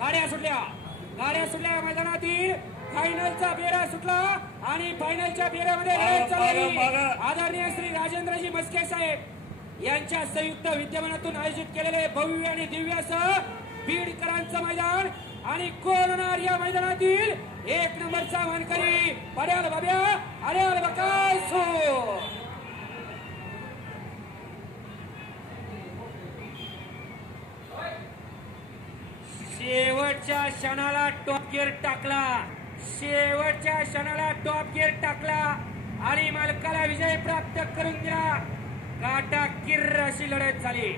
गाड्या सुटल्या मैदानातील फायनलचा फेरा सुटला आणि फायनलच्या फेऱ्यामध्ये लढत चालली आदरणीय श्री राजेंद्रजी मस्के साहेब यांच्या संयुक्त विद्यमानातून आयोजित केलेले भव्य आणि दिव्य असं बीडकरांचं मैदान आणि कोण होणार या मैदानातील 1 नंबरचा मानकरी पड्याल बाब्या अड्याल बकासो शेवटच्या क्षणाला टॉप गिअर टाकला आणि मालकाला विजय प्राप्त करून दिला. काटा किर्र अशी लढत झाली.